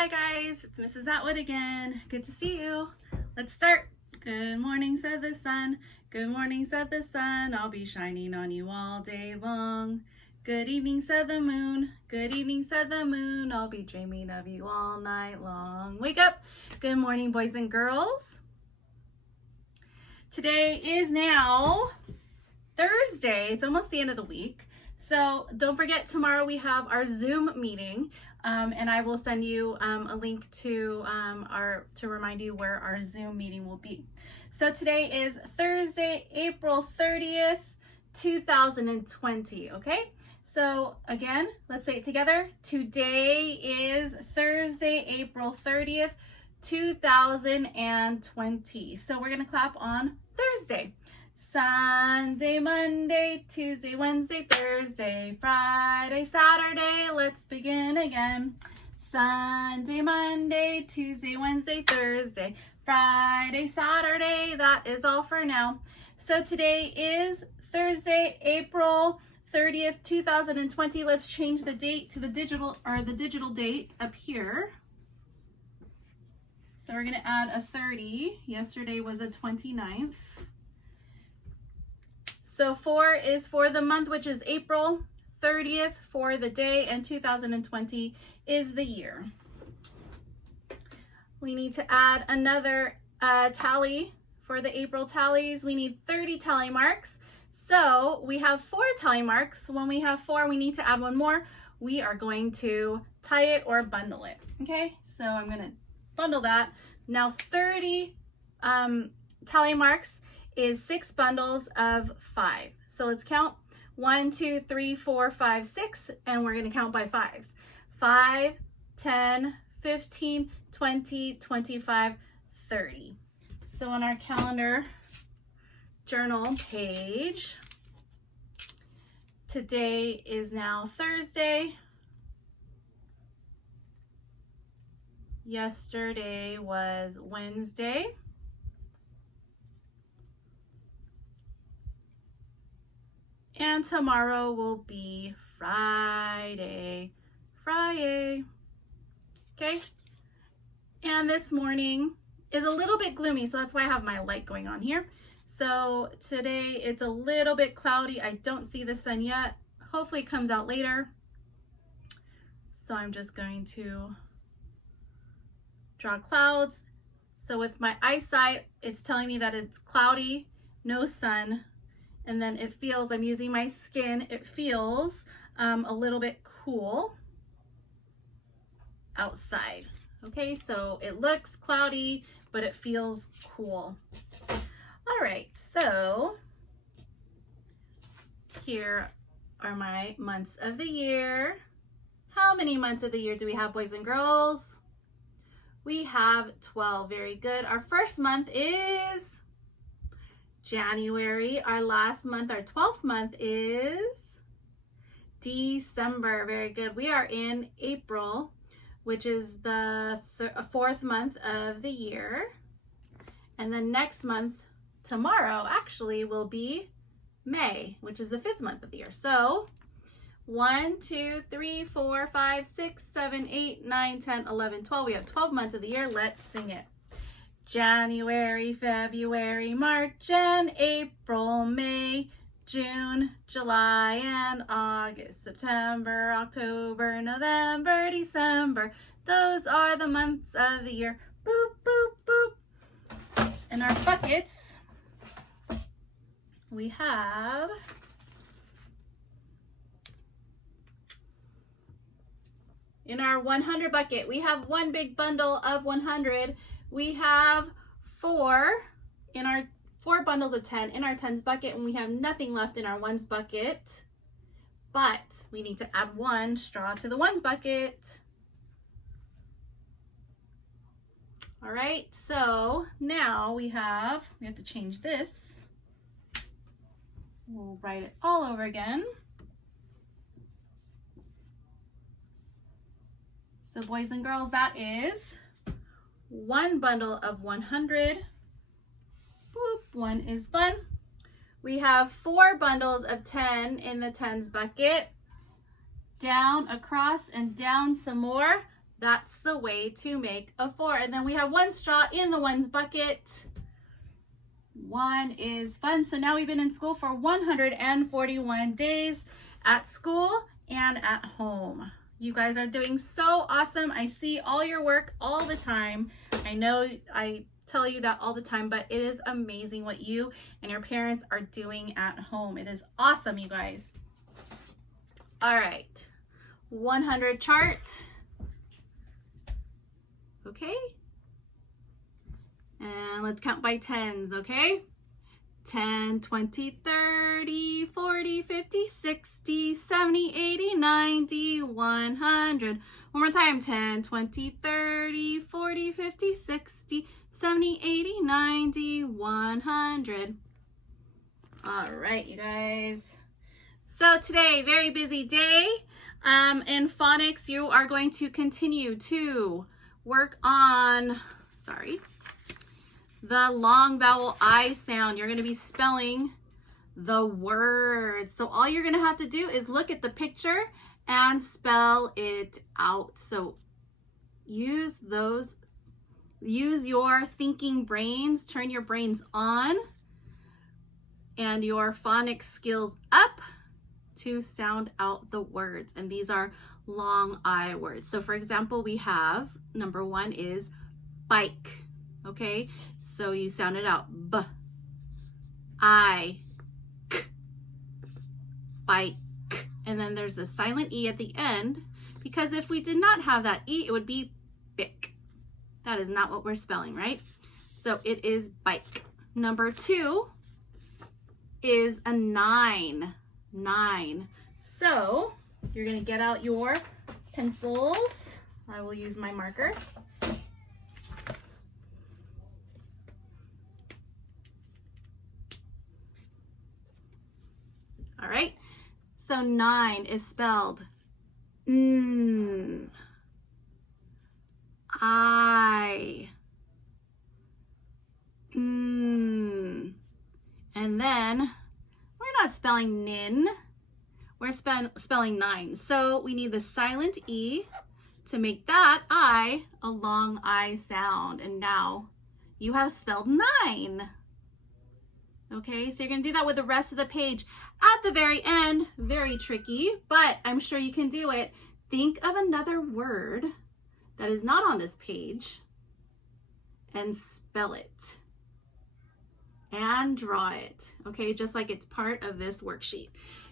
Hi guys, it's Mrs. Atwood again. Good to see you. Let's start. Good morning, said the sun. Good morning, said the sun. I'll be shining on you all day long. Good evening, said the moon. Good evening, said the moon. I'll be dreaming of you all night long. Wake up. Good morning, boys and girls. Today is now Thursday. It's almost the end of the week. So don't forget, tomorrow we have our Zoom meeting, and I will send you a link to remind you where our Zoom meeting will be. So today is Thursday, April 30th, 2020, okay? So again, let's say it together. Today is Thursday, April 30th, 2020. So we're gonna clap on Thursday. Sunday, Monday, Tuesday, Wednesday, Thursday, Friday, Saturday, let's begin again. Sunday, Monday, Tuesday, Wednesday, Thursday, Friday, Saturday, that is all for now. So today is Thursday, April 30th, 2020. Let's change the date to the digital date up here. So we're gonna add a 30. Yesterday was a 29th. So 4 is for the month, which is April 30th for the day, and 2020 is the year. We need to add another tally for the April tallies. We need 30 tally marks. So we have 4 tally marks. When we have 4, we need to add one more. We are going to tie it or bundle it. Okay, so I'm going to bundle that. Now 30 tally marks is 6 bundles of 5. So let's count 1, 2, 3, 4, 5, 6, and we're going to count by 5s. 5, 10, 15, 20, 25, 30. So on our calendar journal page, today is now Thursday. Yesterday was Wednesday. And tomorrow will be Friday. Okay? And this morning is a little bit gloomy, so that's why I have my light going on here. So today it's a little bit cloudy. I don't see the sun yet. Hopefully it comes out later. So I'm just going to draw clouds. So with my eyesight, it's telling me that it's cloudy, no sun. And then it feels, I'm using my skin, it feels a little bit cool outside. Okay, so it looks cloudy, but it feels cool. All right, so here are my months of the year. How many months of the year do we have, boys and girls? We have 12, very good. Our first month is January. Our last month, our 12th month, is December. Very good. We are in April, which is the 4th month of the year. And then next month, tomorrow, actually, will be May, which is the 5th month of the year. So 1, 2, 3, 4, 5, 6, 7, 8, 9, 10, 11, 12. We have 12 months of the year. Let's sing it. January, February, March, and April, May, June, July, and August, September, October, November, December. Those are the months of the year. Boop, boop, boop. In our buckets, we have in our 100 bucket, we have one big bundle of 100. We have 4 in our 4 bundles of 10 in our 10s bucket, and we have nothing left in our 1s bucket, but we need to add 1 straw to the 1s bucket. All right, so now we have to change this. We'll write it all over again. So boys and girls, that is 1 bundle of 100. Boop, 1 is fun. We have 4 bundles of 10 in the 10s bucket. Down, across, and down some more. That's the way to make a 4. And then we have 1 straw in the ones bucket. 1 is fun. So now we've been in school for 141 days at school and at home. You guys are doing so awesome. I see all your work all the time. I know I tell you that all the time, but it is amazing what you and your parents are doing at home. It is awesome, you guys. All right, 100 chart. Okay. And let's count by tens, okay? 10, 20, 30, 40, 50, 60, 70, 80, 90, 100. One more time, 10, 20, 30, 40, 50, 60, 70, 80, 90, 100. All right, you guys. So today, very busy day. In phonics, you are going to continue to work on, the long vowel I sound. You're going to be spelling the words. So all you're going to have to do is look at the picture and spell it out. So use your thinking brains, turn your brains on and your phonics skills up to sound out the words. And these are long I words. So for example, we have number 1 is bike. Okay, so you sound it out. B, I, k, bike. And then there's the silent E at the end, because if we did not have that E, it would be bick. That is not what we're spelling, right? So it is bike. Number 2 is a 9. 9. So you're going to get out your pencils. I will use my marker. All right, so 9 is spelled N, I, N. And then we're not spelling nin, we're spelling 9. So we need the silent E to make that I a long I sound. And now you have spelled 9. Okay, so you're going to do that with the rest of the page. At the very end, very tricky, but I'm sure you can do it. Think of another word that is not on this page and spell it and draw it, okay, just like it's part of this worksheet.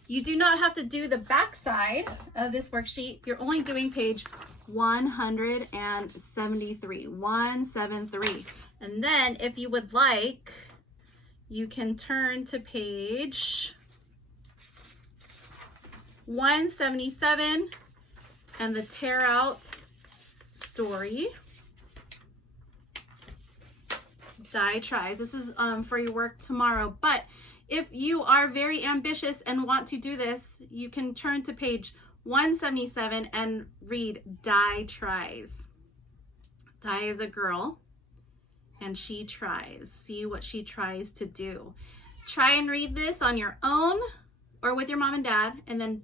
You do not have to do the back side of this worksheet. You're only doing page 173, 173. And then if you would like, you can turn to page 177 and the tear out story. Die tries. This is for your work tomorrow. But if you are very ambitious and want to do this, you can turn to page 177 and read Die tries. Die is a girl and she tries. See what she tries to do. Try and read this on your own or with your mom and dad, and then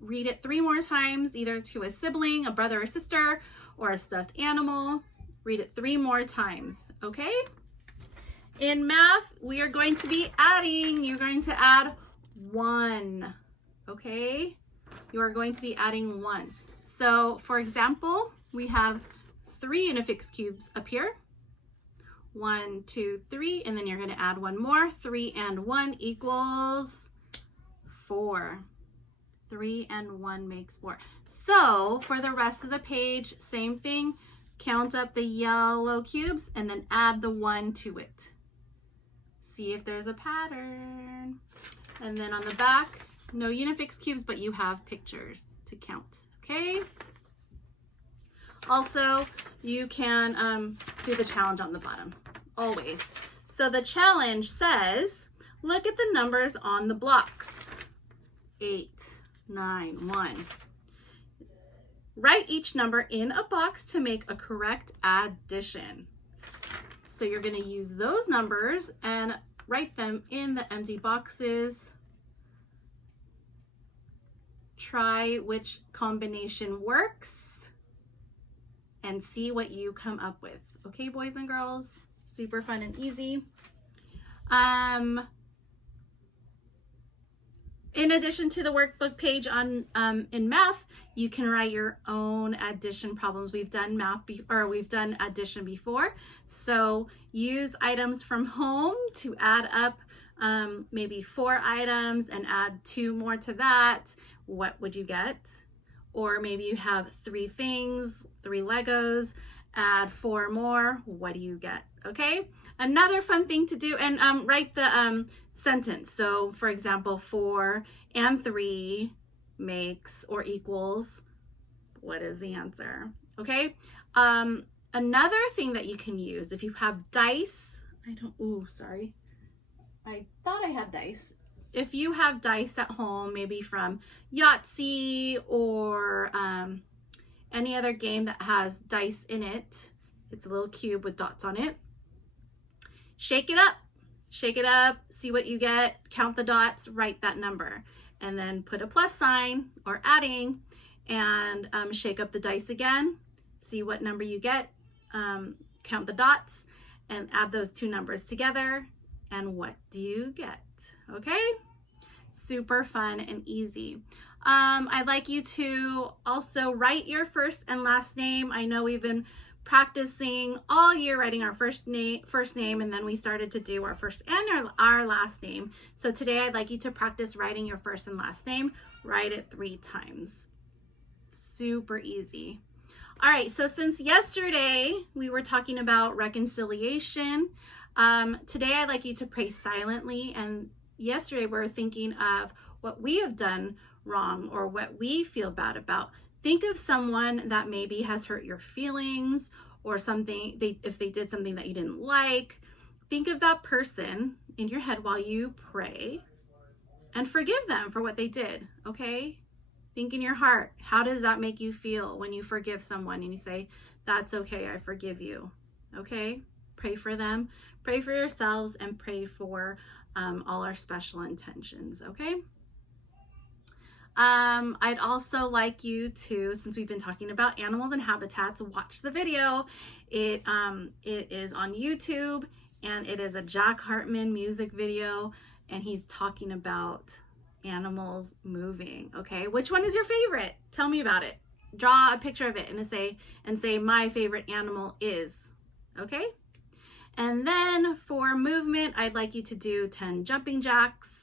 read it 3 more times, either to a sibling, a brother or sister, or a stuffed animal. Read it 3 more times, okay? In math, we are going to be adding. You're going to add 1, okay? You are going to be adding 1. So, for example, we have 3 Unifix cubes up here. 1, 2, 3, and then you're going to add 1 more. 3 and 1 equals 4. 3 and 1 makes 4. So for the rest of the page, same thing. Count up the yellow cubes and then add the 1 to it. See if there's a pattern. And then on the back, no Unifix cubes, but you have pictures to count, okay? Also, you can do the challenge on the bottom, always. So the challenge says, look at the numbers on the blocks. 8, 9, 1. Write each number in a box to make a correct addition. So you're going to use those numbers and write them in the empty boxes. Try which combination works. and see what you come up with. Okay, boys and girls? Super fun and easy. In addition to the workbook page on in math, you can write your own addition problems. We've done we've done addition before. So use items from home to add up maybe 4 items and add 2 more to that. What would you get? Or maybe you have 3 things, 3 Legos, add 4 more. What do you get? Okay. Another fun thing to do, and write the sentence. So for example, 4 and 3 makes or equals, what is the answer? Okay. Another thing that you can use, if you have dice, sorry. I thought I had dice. If you have dice at home, maybe from Yahtzee or any other game that has dice in it, it's a little cube with dots on it. Shake it up, see what you get, count the dots, write that number, and then put a plus sign or adding, and shake up the dice again, see what number you get, count the dots, and add those 2 numbers together, and what do you get? Okay? Super fun and easy. I'd like you to also write your first and last name. I know we've been practicing all year writing our first name, and then we started to do our first and our last name. So today I'd like you to practice writing your first and last name. Write it 3 times. Super easy. All right, so since yesterday we were talking about reconciliation, today I'd like you to pray silently, and yesterday we were thinking of what we have done wrong or what we feel bad about. Think of someone that maybe has hurt your feelings or something, if they did something that you didn't like. Think of that person in your head while you pray and forgive them for what they did, okay? Think in your heart, how does that make you feel when you forgive someone and you say, that's okay, I forgive you, okay? Pray for them, pray for yourselves, and pray for all our special intentions, okay? I'd also like you to, since we've been talking about animals and habitats, watch the video. It is on YouTube, and it is a Jack Hartman music video, and he's talking about animals moving. Okay, which one is your favorite? Tell me about it. Draw a picture of it and say my favorite animal is. Okay, and then for movement, I'd like you to do 10 jumping jacks,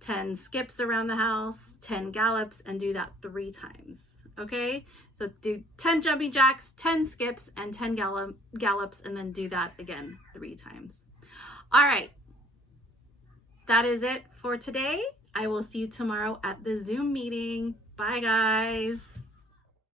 10 skips around the house, 10 gallops, and do that 3 times, okay? So do 10 jumping jacks, 10 skips, and 10 gallops, and then do that again 3 times. All right, that is it for today. I will see you tomorrow at the Zoom meeting. Bye, guys.